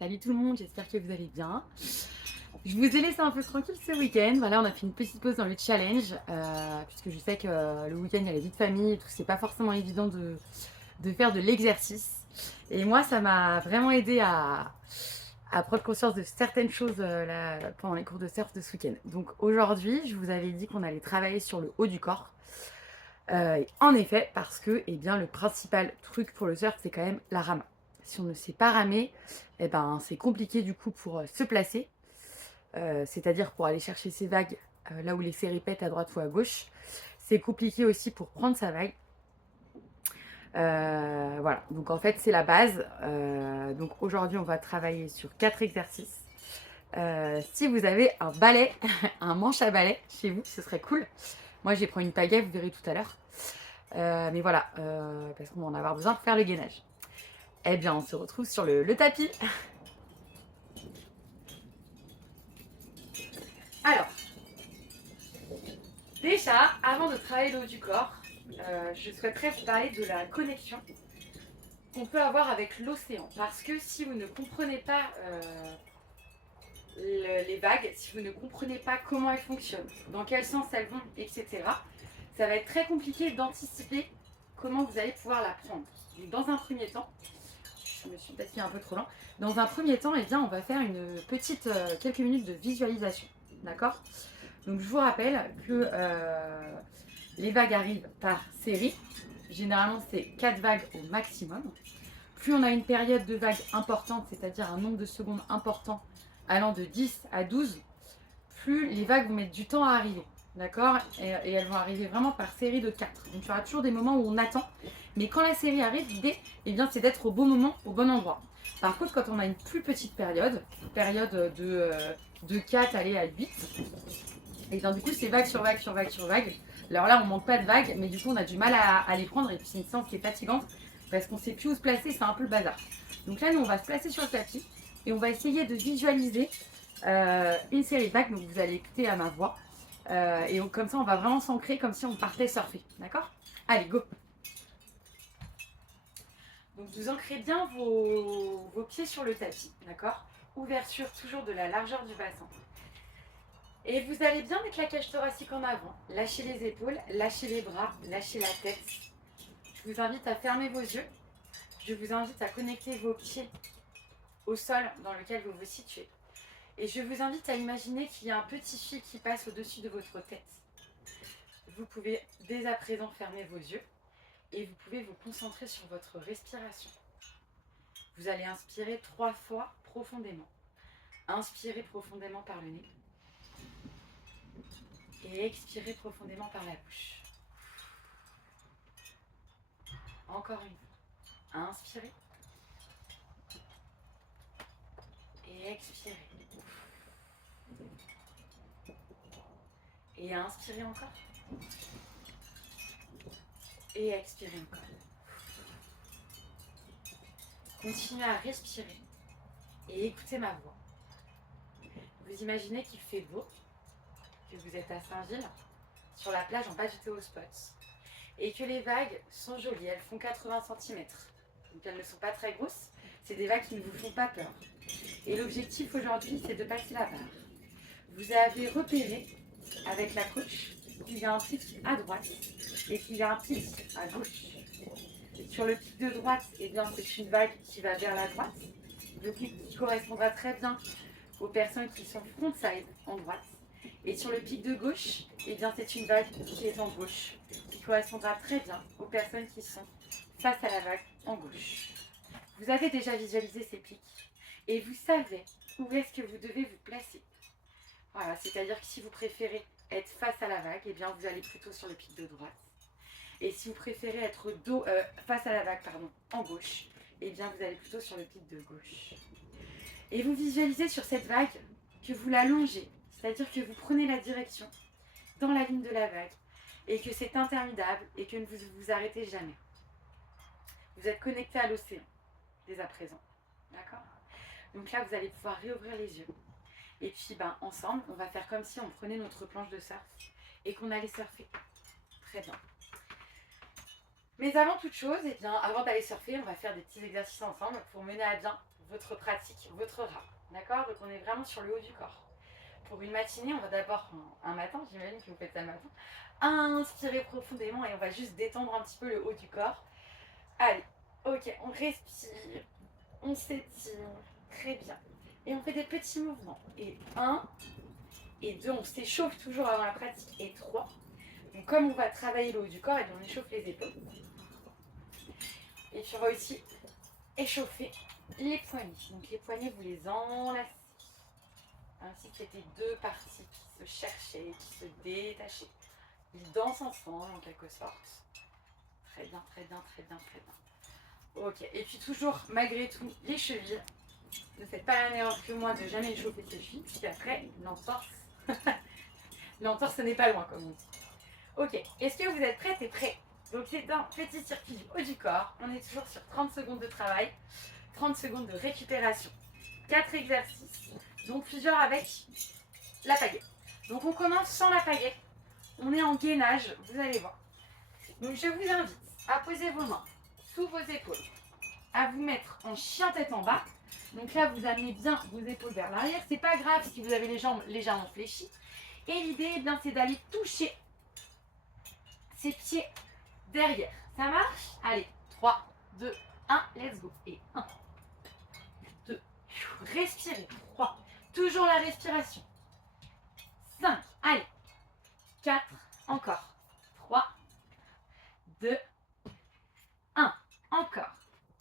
Salut tout le monde, j'espère que vous allez bien. Je vous ai laissé un peu tranquille ce week-end. Voilà, on a fait une petite pause dans le challenge, puisque je sais que le week-end, il y a la vie de famille et tout, c'est pas forcément évident de faire de l'exercice. Et moi, ça m'a vraiment aidé à prendre conscience de certaines choses là, pendant les cours de surf de ce week-end. Donc aujourd'hui, je vous avais dit qu'on allait travailler sur le haut du corps. Et en effet, parce que eh bien, le principal truc pour le surf, c'est quand même la rame. Si on ne sait pas ramer, eh ben, c'est compliqué du coup pour se placer, c'est-à-dire pour aller chercher ses vagues là où les séries pètent à droite ou à gauche. C'est compliqué aussi pour prendre sa vague. Voilà, donc en fait c'est la base. Donc aujourd'hui on va travailler sur 4 exercices. Si vous avez un balai, un manche à balai chez vous, ce serait cool. Moi j'ai pris une pagaie, vous verrez tout à l'heure. Mais voilà, parce qu'on va en avoir besoin pour faire le gainage. Eh bien, on se retrouve sur le tapis. Alors, déjà, avant de travailler le haut du corps, je souhaiterais vous parler de la connexion qu'on peut avoir avec l'océan. Parce que si vous ne comprenez pas les vagues, si vous ne comprenez pas comment elles fonctionnent, dans quel sens elles vont, etc., ça va être très compliqué d'anticiper comment vous allez pouvoir la prendre. Donc, dans un premier temps, je me suis peut-être mis un peu trop lent. Dans un premier temps, eh bien, on va faire une petite quelques minutes de visualisation. D'accord? Donc je vous rappelle que les vagues arrivent par série. Généralement, c'est 4 vagues au maximum. Plus on a une période de vagues importante, c'est-à-dire un nombre de secondes important allant de 10 à 12, plus les vagues vont mettre du temps à arriver. D'accord, et elles vont arriver vraiment par série de 4. Donc il y aura toujours des moments où on attend. Mais quand la série arrive, l'idée, eh bien, c'est d'être au bon moment, au bon endroit. Par contre, quand on a une plus petite période de 4 allez, à 8, et bien du coup, c'est vague sur vague sur vague sur vague. Alors là, on manque pas de vagues, mais du coup, on a du mal à les prendre. Et puis, c'est une séance qui est fatigante parce qu'on ne sait plus où se placer, c'est un peu le bazar. Donc là, nous, on va se placer sur le tapis et on va essayer de visualiser une série de vagues. Donc, vous allez écouter à ma voix. Et comme ça, on va vraiment s'ancrer comme si on partait surfer. D'accord? Allez, go! Donc, vous ancrez bien vos pieds sur le tapis. D'accord? Ouverture toujours de la largeur du bassin. Et vous allez bien mettre la cage thoracique en avant. Lâchez les épaules, lâchez les bras, lâchez la tête. Je vous invite à fermer vos yeux. Je vous invite à connecter vos pieds au sol dans lequel vous vous situez. Et je vous invite à imaginer qu'il y a un petit fil qui passe au-dessus de votre tête. Vous pouvez dès à présent fermer vos yeux et vous pouvez vous concentrer sur votre respiration. Vous allez inspirer 3 fois profondément. Inspirez profondément par le nez et expirez profondément par la bouche. Encore une fois. Inspirez et expirez. Et inspirez encore. Et expirez encore. Continuez à respirer et écoutez ma voix. Vous imaginez qu'il fait beau, que vous êtes à Saint-Gilles, sur la plage en bas du Théospot, et que les vagues sont jolies, elles font 80 cm. Donc elles ne sont pas très grosses, c'est des vagues qui ne vous font pas peur. Et l'objectif aujourd'hui, c'est de passer la barre. Vous avez repéré avec la coach qu'il y a un pic à droite et qu'il y a un pic à gauche. Sur le pic de droite, eh bien, c'est une vague qui va vers la droite, le pic qui correspondra très bien aux personnes qui sont frontside en droite. Et sur le pic de gauche, eh bien, c'est une vague qui est en gauche, qui correspondra très bien aux personnes qui sont face à la vague en gauche. Vous avez déjà visualisé ces pics et vous savez où est-ce que vous devez vous placer. Voilà, c'est-à-dire que si vous préférez être face à la vague, eh bien, vous allez plutôt sur le pic de droite. Et si vous préférez être face à la vague en gauche, eh bien, vous allez plutôt sur le pic de gauche. Et vous visualisez sur cette vague que vous la longez, c'est-à-dire que vous prenez la direction dans la ligne de la vague et que c'est interminable et que vous ne vous arrêtez jamais. Vous êtes connecté à l'océan dès à présent. D'accord? Donc là, vous allez pouvoir réouvrir les yeux. Et puis, ensemble, on va faire comme si on prenait notre planche de surf et qu'on allait surfer. Très bien. Mais avant toute chose, eh bien, avant d'aller surfer, on va faire des petits exercices ensemble pour mener à bien votre pratique, votre rap. D'accord? Donc on est vraiment sur le haut du corps. Pour une matinée, on va d'abord, un matin, j'imagine que vous faites ça le matin, inspirer profondément et on va juste détendre un petit peu le haut du corps. Allez, ok, on respire, on s'étire, très bien. Et on fait des petits mouvements. Et 1, et 2, on s'échauffe toujours avant la pratique. Et 3, donc comme on va travailler le haut du corps, et bien on échauffe les épaules. Et puis on va aussi échauffer les poignets. Donc les poignets, vous les enlacez. Ainsi que c'était deux parties qui se cherchaient, qui se détachaient. Ils dansent ensemble en quelque sorte. Très bien, très bien, très bien, très bien. Ok, et puis toujours, malgré tout, les chevilles. Ne faites pas la même erreur que moi de jamais échauffer ses chevilles, puis après, l'entorse. L'entorse, ce n'est pas loin, comme on dit. Ok, est-ce que vous êtes prêtes et prêts? Donc c'est un petit circuit du haut du corps. On est toujours sur 30 secondes de travail, 30 secondes de récupération. 4 exercices, donc plusieurs avec la pagaie. Donc on commence sans la pagaie. On est en gainage, vous allez voir. Donc je vous invite à poser vos mains sous vos épaules, à vous mettre en chien tête en bas. Donc là, vous amenez bien vos épaules vers l'arrière. C'est pas grave si vous avez les jambes légèrement fléchies. Et l'idée, eh bien, c'est d'aller toucher ses pieds derrière. Ça marche? Allez, 3, 2, 1, let's go. Et 1, 2, respirez. 3, toujours la respiration. 5, allez. 4, encore. 3, 2, 1, encore.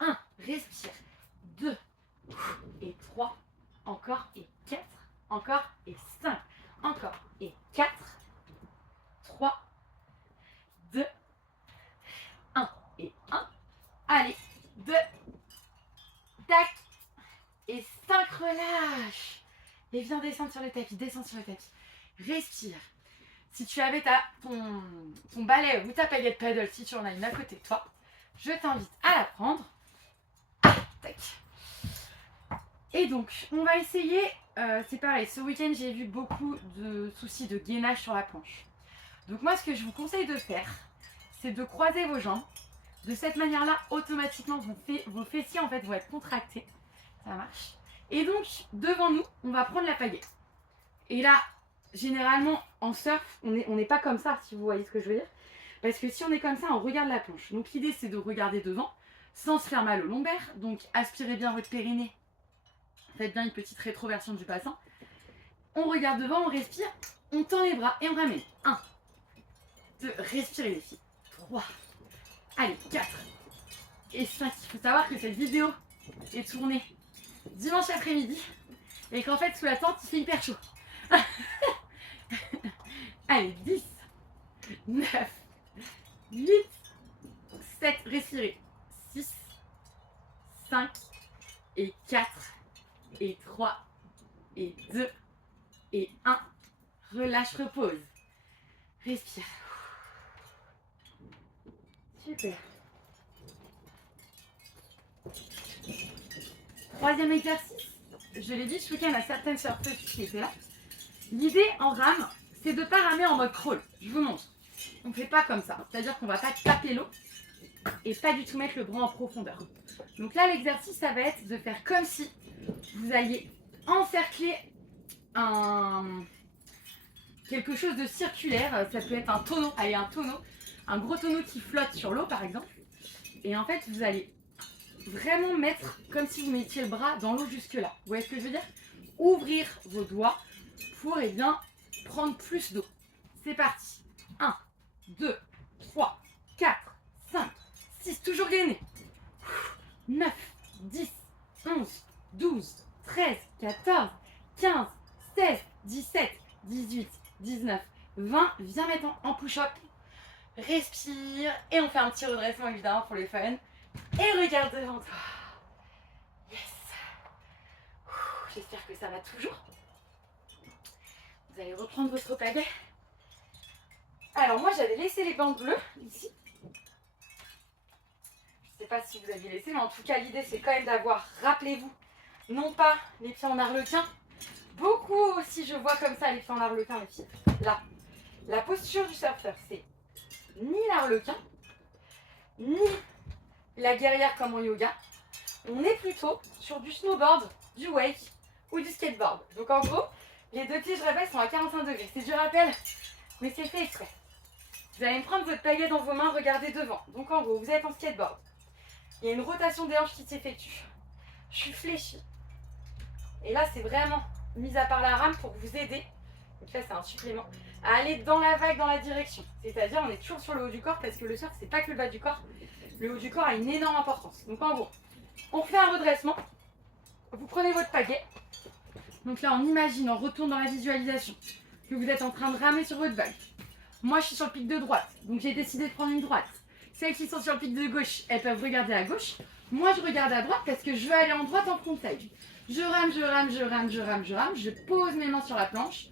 1, respire. 2, et 3, encore, et 4, encore, et 5, encore, et 4, 3, 2, 1, et 1, allez, 2, tac, et 5, relâche, et viens descendre sur le tapis, descends sur le tapis, respire. Si tu avais ton balai ou ta paillette paddle, si tu en as une à côté de toi, je t'invite à la prendre, tac. Et donc, on va essayer, c'est pareil, ce week-end j'ai vu beaucoup de soucis de gainage sur la planche. Donc moi, ce que je vous conseille de faire, c'est de croiser vos jambes. De cette manière-là, automatiquement, vos fessiers en fait vont être contractés. Ça marche. Et donc, devant nous, on va prendre la pagaie. Et là, généralement, en surf, on n'est pas comme ça, si vous voyez ce que je veux dire. Parce que si on est comme ça, on regarde la planche. Donc l'idée, c'est de regarder devant, sans se faire mal au lombaire. Donc aspirez bien votre périnée. Faites bien une petite rétroversion du bassin. On regarde devant, on respire, on tend les bras et on ramène. 1, 2, respirez les filles. 3, allez, 4 et 5. Il faut savoir que cette vidéo est tournée dimanche après-midi et qu'en fait, sous la tente, il fait hyper chaud. Allez, 10, 9, 8, 7, respirez. 6, 5 et 4. Et 3, et 2, et 1. Relâche, repose. Respire. Super. Troisième exercice. Je l'ai dit, ce week-end à certaines surfeuses qui étaient là. L'idée en rame, c'est de ne pas ramer en mode crawl. Je vous montre. On ne fait pas comme ça. C'est-à-dire qu'on ne va pas taper l'eau et pas du tout mettre le bras en profondeur. Donc là, l'exercice, ça va être de faire comme si vous alliez encercler quelque chose de circulaire. Ça peut être un tonneau, allez, un gros tonneau qui flotte sur l'eau par exemple. Et en fait, vous allez vraiment mettre comme si vous mettiez le bras dans l'eau jusque là. Vous voyez ce que je veux dire? Ouvrir vos doigts pour prendre plus d'eau. C'est parti. 1, 2, 3, 4, 5, 6, toujours gainé. 9, 10, 11, 12, 13, 14, 15, 16, 17, 18, 19, 20. Viens mettre en push-up. Respire. Et on fait un petit redressement évidemment pour les fun. Et regarde devant toi. Yes. J'espère que ça va toujours. Vous allez reprendre votre pagaie. Alors moi j'avais laissé les bandes bleues ici. Je ne sais pas si vous aviez laissé, mais en tout cas l'idée c'est quand même d'avoir, rappelez-vous, non pas les pieds en arlequin. Beaucoup aussi je vois comme ça les pieds en arlequin les filles. Là, la posture du surfeur c'est ni l'arlequin, ni la guerrière comme en yoga. on est plutôt sur du snowboard, du wake ou du skateboard. Donc en gros, les deux pieds, je répète, sont à 45 degrés. C'est du rappel, mais c'est fait exprès. Vous allez me prendre votre pagaie dans vos mains, regardez devant. Donc en gros, vous êtes en skateboard. Il y a une rotation des hanches qui s'effectue. Je suis fléchie. Et là, c'est vraiment, mis à part la rame, pour vous aider. Donc là, c'est un supplément. À aller dans la vague, dans la direction. C'est-à-dire, on est toujours sur le haut du corps parce que le surf, c'est pas que le bas du corps. Le haut du corps a une énorme importance. Donc en gros, on fait un redressement. Vous prenez votre pagaie. Donc là, on imagine, on retourne dans la visualisation, que vous êtes en train de ramer sur votre vague. Moi, je suis sur le pic de droite. Donc j'ai décidé de prendre une droite. Celles qui sont sur le pic de gauche, elles peuvent regarder à gauche. Moi, je regarde à droite parce que je veux aller en droite en frontside. Je rame, je rame, je rame, je rame, je rame. Je pose mes mains sur la planche.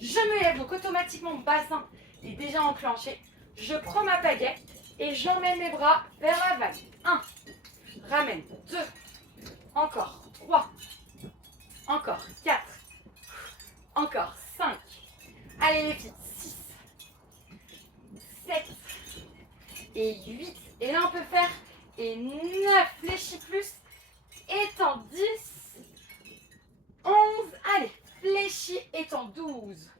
Je me lève, donc automatiquement, mon bassin est déjà enclenché. Je prends ma pagaie et j'emmène mes bras vers la vague. 1, ramène. 2, encore. 3, encore. 4, encore. 5. Allez les filles. 6, 7 et 8. Et là, on peut faire et 9. Fléchis plus. Étend 10. 11. Allez. Fléchis, étend 12.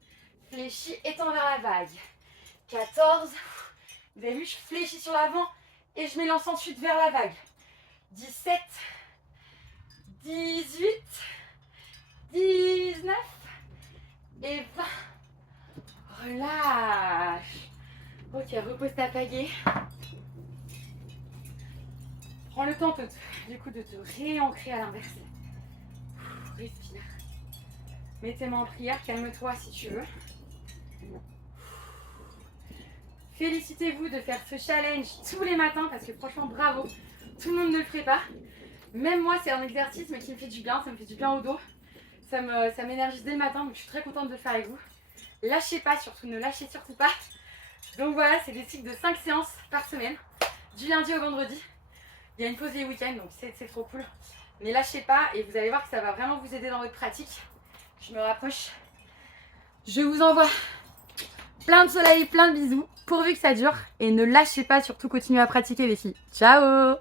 Fléchis, étend vers la vague. 14. Vous avez vu, je fléchis sur l'avant et je m'élance ensuite vers la vague. 17. 18. 19. Et 20. Relâche. Ok, repose ta pagaie. Prends le temps du coup de te réancrer à l'inverse. Respire. Mets tes mains en prière, calme-toi si tu veux. Félicitez-vous de faire ce challenge tous les matins parce que franchement bravo, tout le monde ne le ferait pas. Même moi c'est un exercice mais qui me fait du bien, ça me fait du bien au dos. Ça m'énergise dès le matin donc je suis très contente de le faire avec vous. Lâchez pas surtout, ne lâchez surtout pas. Donc voilà, c'est des cycles de 5 séances par semaine, du lundi au vendredi. Il y a une pause les week-ends donc c'est trop cool. Mais lâchez pas et vous allez voir que ça va vraiment vous aider dans votre pratique. Je me rapproche. Je vous envoie plein de soleil, plein de bisous, pourvu que ça dure. Et ne lâchez pas, surtout continuez à pratiquer les filles. Ciao!